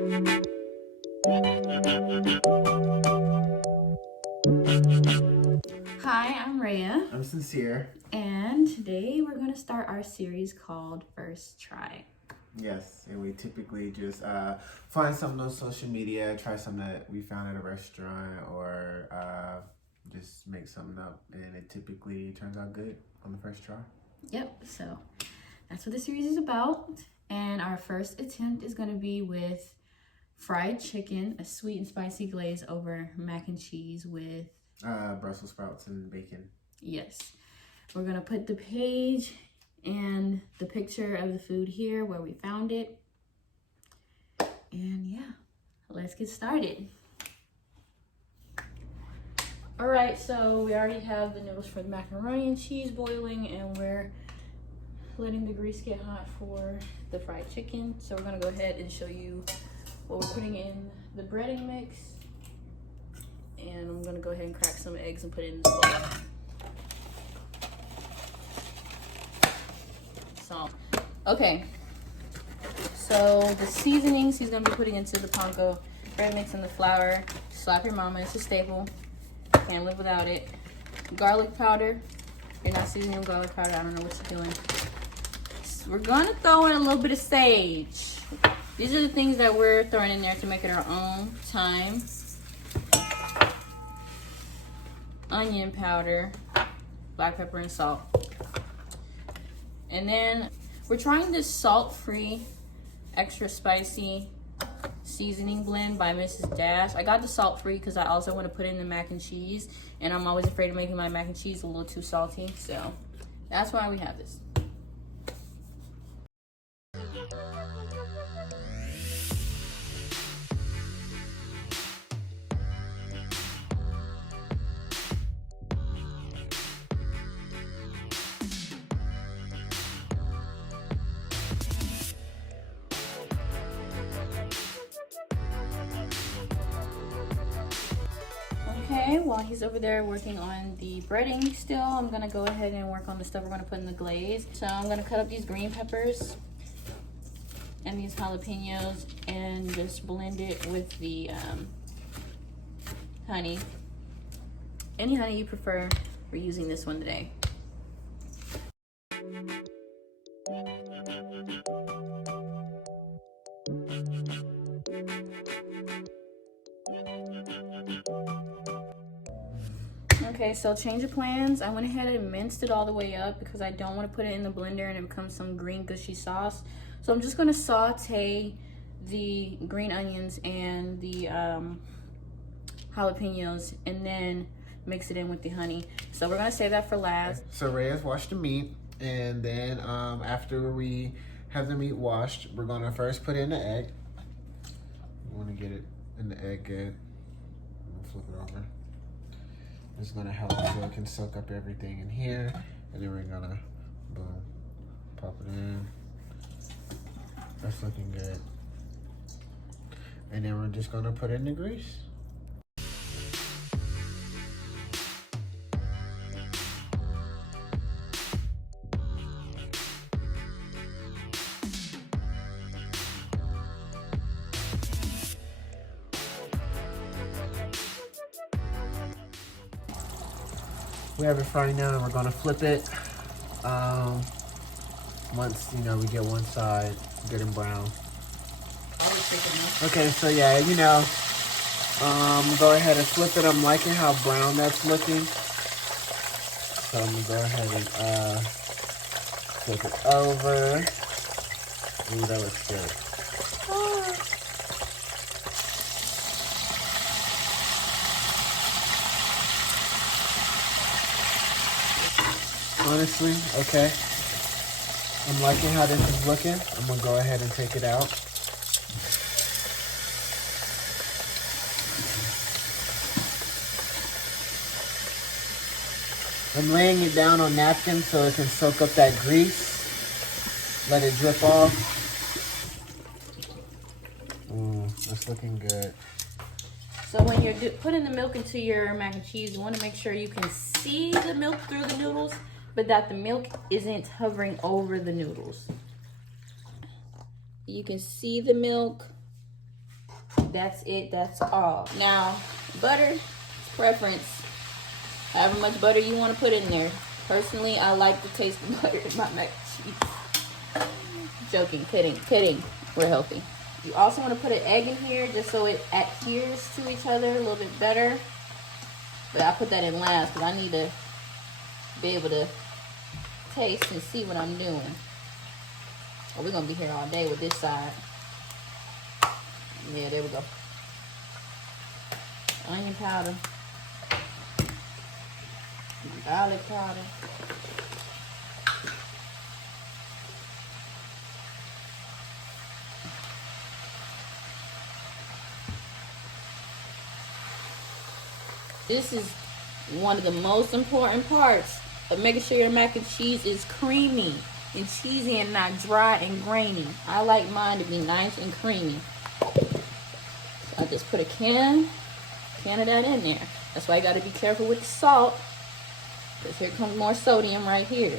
Hi, I'm Rhea. I'm Sincere. And today we're going to start our series called First Try. Yes, and we typically just find something on social media, try something that we found at a restaurant, or just make something up, and it typically turns out good on the first try. Yep, so that's what the series is about. And our first attempt is going to be with fried chicken, a sweet and spicy glaze over mac and cheese with Brussels sprouts and bacon. Yes. We're going to put the page and the picture of the food here where we found it. And yeah, let's get started. All right, so we already have the noodles for the macaroni and cheese boiling, and we're letting the grease get hot for the fried chicken. So we're gonna go ahead and show you what we're putting in the breading mix. And I'm gonna go ahead and crack some eggs and put it in this bowl. Salt. Okay, so the seasonings he's gonna be putting into the panko bread mix and the flour. Slap your mama, it's a staple. Can't live without it. Garlic powder. You're not seasoning garlic powder, I don't know what you're doing. We're gonna throw in a little bit of sage. These are the things that we're throwing in there to make it our own. Thyme, onion powder, black pepper, and salt. And then we're trying this salt-free, extra spicy seasoning blend by Mrs. Dash. I got the salt-free because I also want to put in the mac and cheese, and I'm always afraid of making my mac and cheese a little too salty, so that's why we have this. Okay, while he's over there working on the breading still, I'm gonna go ahead and work on the stuff we're gonna put in the glaze. So I'm gonna cut up these green peppers and these jalapenos and just blend it with the honey. Any honey you prefer, we're using this one today. Okay, so change of plans. I went ahead and minced it all the way up because I don't want to put it in the blender and it becomes some green gushy sauce. So I'm just going to saute the green onions and the jalapenos and then mix it in with the honey. So we're going to save that for last. So Reyes washed the meat, and then after we have the meat washed, we're going to first put in the egg. We want to get it in the egg good. We'll flip it over. It's gonna help so it can soak up everything in here, and then we're gonna boom, pop it in. That's looking good. And then we're just gonna put in the grease. We have it frying now, and we're gonna flip it. Once we get one side good and brown. Okay, so yeah, go ahead and flip it. I'm liking how brown that's looking. So I'm gonna go ahead and flip it over. Ooh, that looks good. Honestly, okay. I'm liking how this is looking. I'm gonna go ahead and take it out. I'm laying it down on napkins so it can soak up that grease. Let it drip off. That's looking good. So when you're putting the milk into your mac and cheese, you want to make sure you can see the milk through the noodles, but that the milk isn't hovering over the noodles. You can see the milk That's it, that's all. Now, butter, preference. However much butter you want to put in there. Personally, I like the taste of butter in my mac and cheese. Joking, kidding. We're healthy. You also want to put an egg in here just so it adheres to each other a little bit better. But I put that in last because I need to be able to taste and see what I'm doing. Oh, we're going to be here all day with this side. Yeah, there we go. Onion powder. Garlic powder. This is one of the most important parts of making sure your mac and cheese is creamy and cheesy and not dry and grainy. I like mine to be nice and creamy. So I just put a can of that in there. That's why you got to be careful with the salt, because here comes more sodium right here.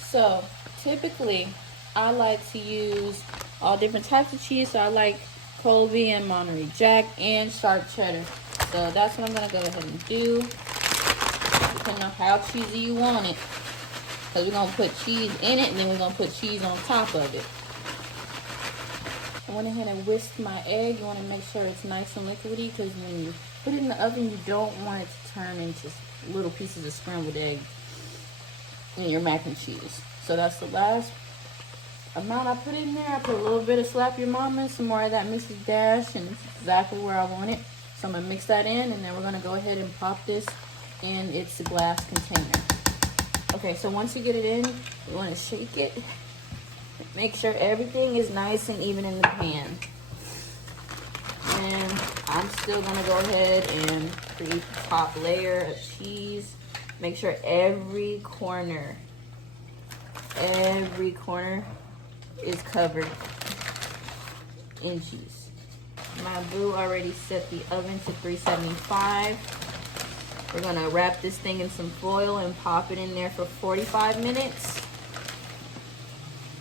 So typically I like to use all different types of cheese. So I like Colby and Monterey Jack and sharp cheddar. So that's what I'm going to go ahead and do, depending on how cheesy you want it. Because we're going to put cheese in it, and then we're going to put cheese on top of it. I went ahead and whisked my egg. You want to make sure it's nice and liquidy, because when you put it in the oven, you don't want it to turn into little pieces of scrambled egg in your mac and cheese. So that's the last amount I put in there. I put a little bit of Slap Your Mama, some more of that Mrs. Dash, and it's exactly where I want it. So I'm going to mix that in, and then we're going to go ahead and pop this in its glass container. Okay, so once you get it in, you want to shake it. Make sure everything is nice and even in the pan. And I'm still going to go ahead and create the top layer of cheese. Make sure every corner is covered in cheese. My boo already set the oven to 375. We're gonna wrap this thing in some foil and pop it in there for 45 minutes.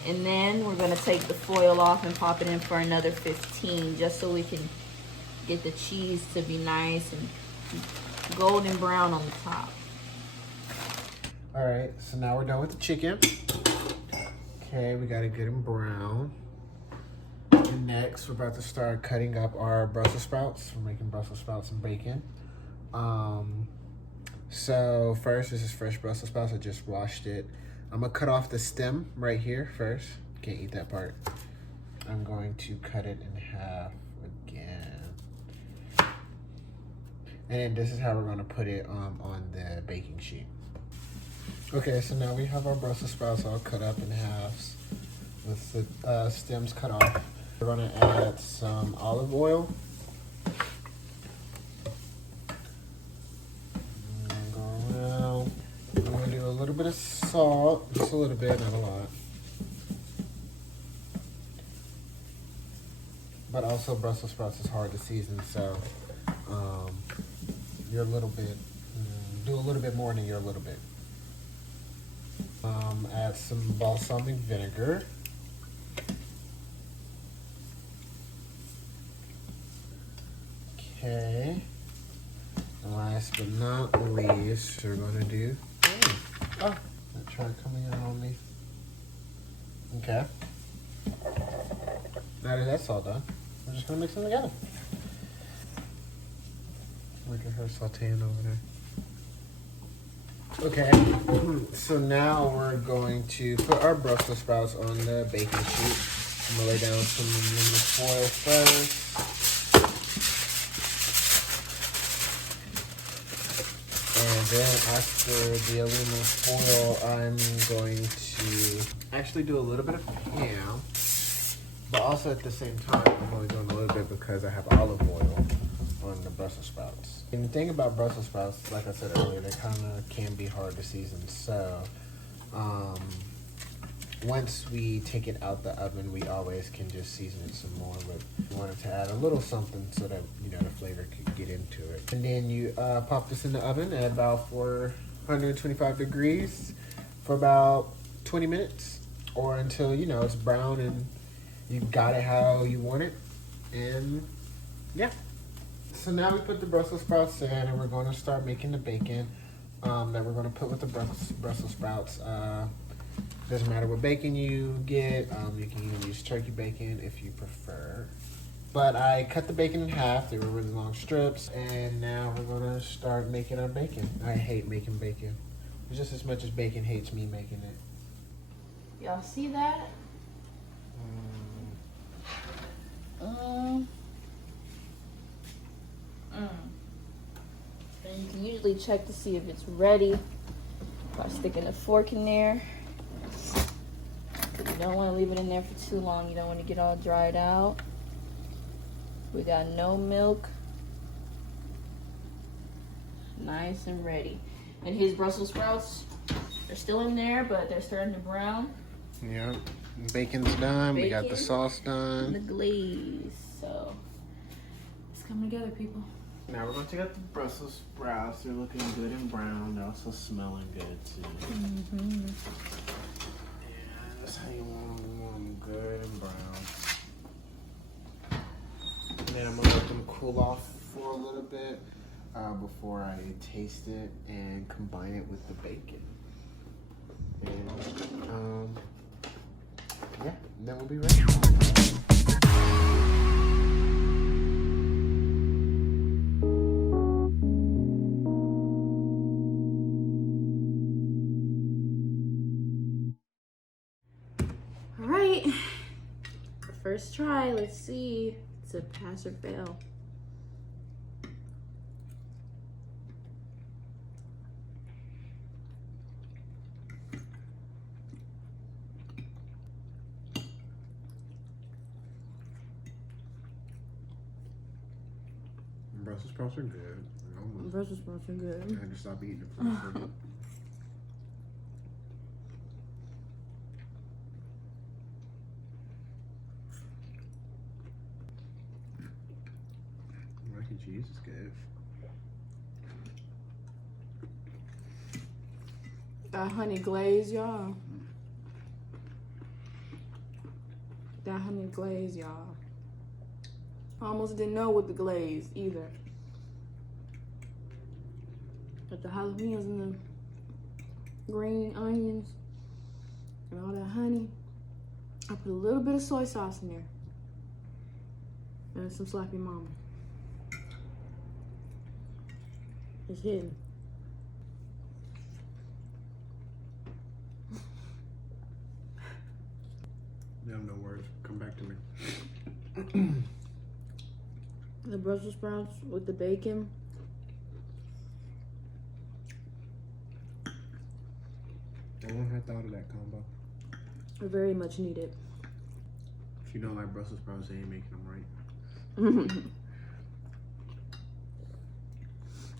And then we're gonna take the foil off and pop it in for another 15, just so we can get the cheese to be nice and golden brown on the top. All right, so now we're done with the chicken. Okay, we gotta get them brown. And next, we're about to start cutting up our Brussels sprouts. We're making Brussels sprouts and bacon. So first, this is fresh Brussels sprouts. I just washed it. I'm gonna cut off the stem right here first. Can't eat that part. I'm going to cut it in half again. And then this is how we're gonna put it on the baking sheet. Okay, so now we have our Brussels sprouts all cut up in halves with the stems cut off. We're gonna add some olive oil. And go around. I'm gonna do a little bit of salt, just a little bit, not a lot. But also Brussels sprouts is hard to season, so you're a little bit, do a little bit more than you're a little bit. Add some balsamic vinegar. Okay. And last but not least, we're gonna do. Oh, that tried coming out on me. Okay. Now that that's all done, we're just gonna mix them together. Look at her sauteing over there. Okay, so now we're going to put our Brussels sprouts on the baking sheet. I'm gonna lay down some aluminum foil first. And then after the aluminum foil, I'm going to actually do a little bit of ham. But also at the same time, I'm only doing a little bit because I have olive oil on the Brussels sprouts. And the thing about Brussels sprouts, like I said earlier, they kind of can be hard to season. So once we take it out the oven, we always can just season it some more. But we wanted to add a little something so that, you know, the flavor could get into it. And then you pop this in the oven at about 425 degrees for about 20 minutes. or until, you know, it's brown and you got it how you want it. And yeah. So now we put the Brussels sprouts in, and we're going to start making the bacon that we're going to put with the Brussels sprouts. Doesn't matter what bacon you get. You can even use turkey bacon if you prefer. But I cut the bacon in half. They were really long strips. And now we're going to start making our bacon. I hate making bacon. Just as much as bacon hates me making it. Y'all see that? And you can usually check to see if it's ready by sticking a fork in there. You don't want to leave it in there for too long. You don't want to get all dried out. We got no milk. Nice and ready. And his Brussels sprouts, they're still in there, but they're starting to brown. Yeah, bacon's done. We got the sauce done. And the glaze. So it's coming together, people. Now we're going to take out the Brussels sprouts. They're looking good and brown. They're also smelling good too. Mm-hmm. Yeah, that's how you want them, good and brown. And then I'm going to let them cool off for a little bit before I taste it and combine it with the bacon. And yeah, and then we'll be ready. All right, first try. Let's see. It's a pass or fail. Brussels sprouts are good. Brussels sprouts are good. I had to stop eating it for a second. Mac and cheese is good. That honey glaze, y'all. That honey glaze, y'all. I almost didn't know with the glaze either. But the jalapenos and the green onions and all that honey. I put a little bit of soy sauce in there. And some sloppy mama. It's hidden. I have no words. Come back to me. The Brussels sprouts with the bacon. I wouldn't have thought of that combo. Are very much needed. If you don't like Brussels sprouts, they ain't making them right.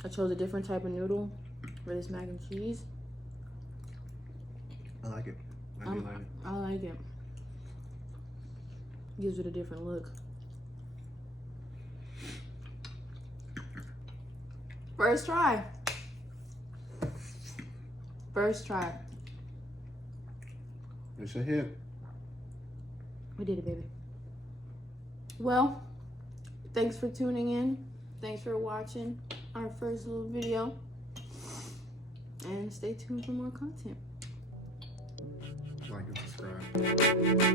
I chose a different type of noodle for this mac and cheese. I like it. I do like it. I like it. Gives it a different look. First try. First try. It's a hit. We did it, baby. Well, thanks for tuning in. Thanks for watching our first little video. And stay tuned for more content. Like and subscribe.